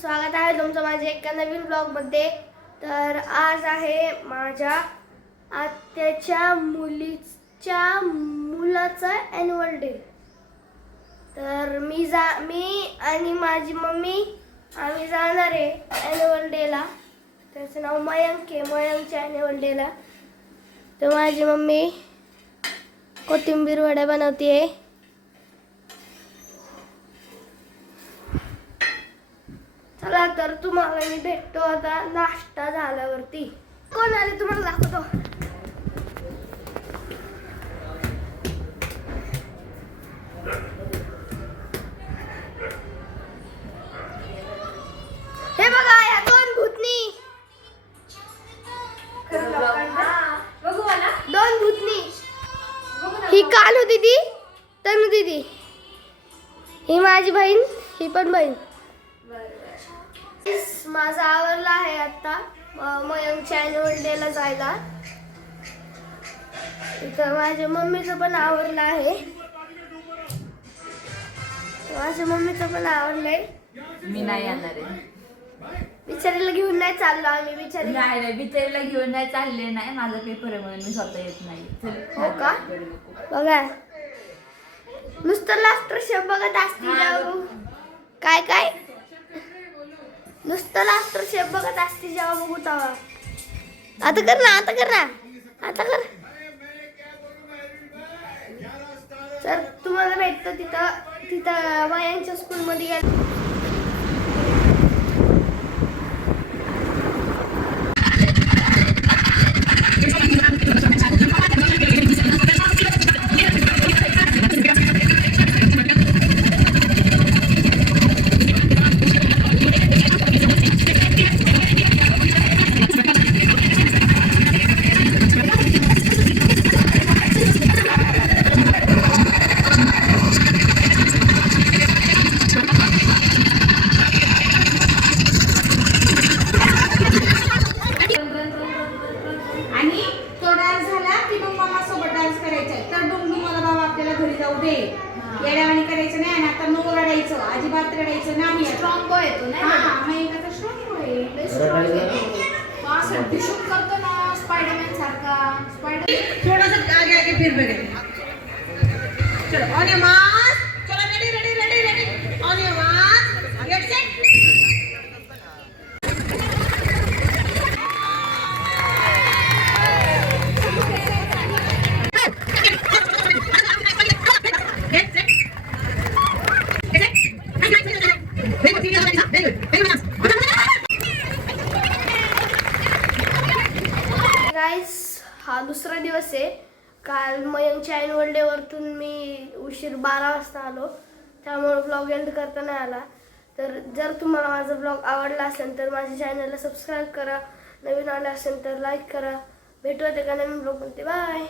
स्वागत आहे तुमचं माझ्या एका नवीन ब्लॉगमध्ये। तर आज आहे माझ्या आत्याच्या मुलाचा ॲन्युअल डे। तर मी आणि माझी मम्मी आम्ही जाणार आहे ॲन्युअल डेला। त्याचं नाव मयंक आहे, मयंकच्या ॲन्युअल डेला। तर माझी मम्मी कोथिंबीर वड्या बनवते। चला तर तुम्हाला मी भेटतो आता नाश्ता झाल्यावरती। कोण आले तुम्हाला दाखवतो। हे बघा या दोन भूतनी, दोन भूतनी। ही कालू दीदी, तनू दीदी, ही माझी बहीण, ही पण बहीण। माझा आवरला आहे आता मयंकच्या ॲन्युअल डेला जायला। इथं माझ्या मम्मीचं पण आवरलं आहे, माझ्या मम्मीचं पण आवरलंय। मी नाही येणार आहे, बिचारीला घेऊन नाही चाललो आम्ही। नाही बिचारीला घेऊन नाही चालले नाही, माझा पेपर आहे म्हणून मी स्वतः येत नाही। हो का? बघा नुसतं लास्टर शेप बघत असती जाऊ। काय काय नुसतं लास्टर शेप बघत असते जेव्हा बघू तेव्हा। आता कर ना, आता कर ना, आता कर। तर तुम्हाला भेटतो तिथं मयांच्या स्कूलमध्ये गेलो। येड्यावानी करायचं नाही, आता नो रडायचं, अजिबात रडायचं नाही। स्ट्रॉंग बॉय येतो नाही, आता स्ट्रॉंग करतो ना स्पायडरमॅन सारखा। थोडासा आगे आगे फिर बघे। चलो ऑन योर मार्क, चलो ready ready ready ready, on your mark, get set. Guys हा दुसरा दिवस आहे। काल मयंकच्या ॲन्युअल डे वरतून मी उशीर 12 वाजता आलो, त्यामुळे ब्लॉग एंड करता नाही आला। तर जर तुम्हाला माझा ब्लॉग आवडला असेल तर माझ्या चॅनलला सबस्क्राईब करा, नवीन आला असेल तर लाईक करा। भेटूया एका नवीन ब्लॉगमध्ये, बाय।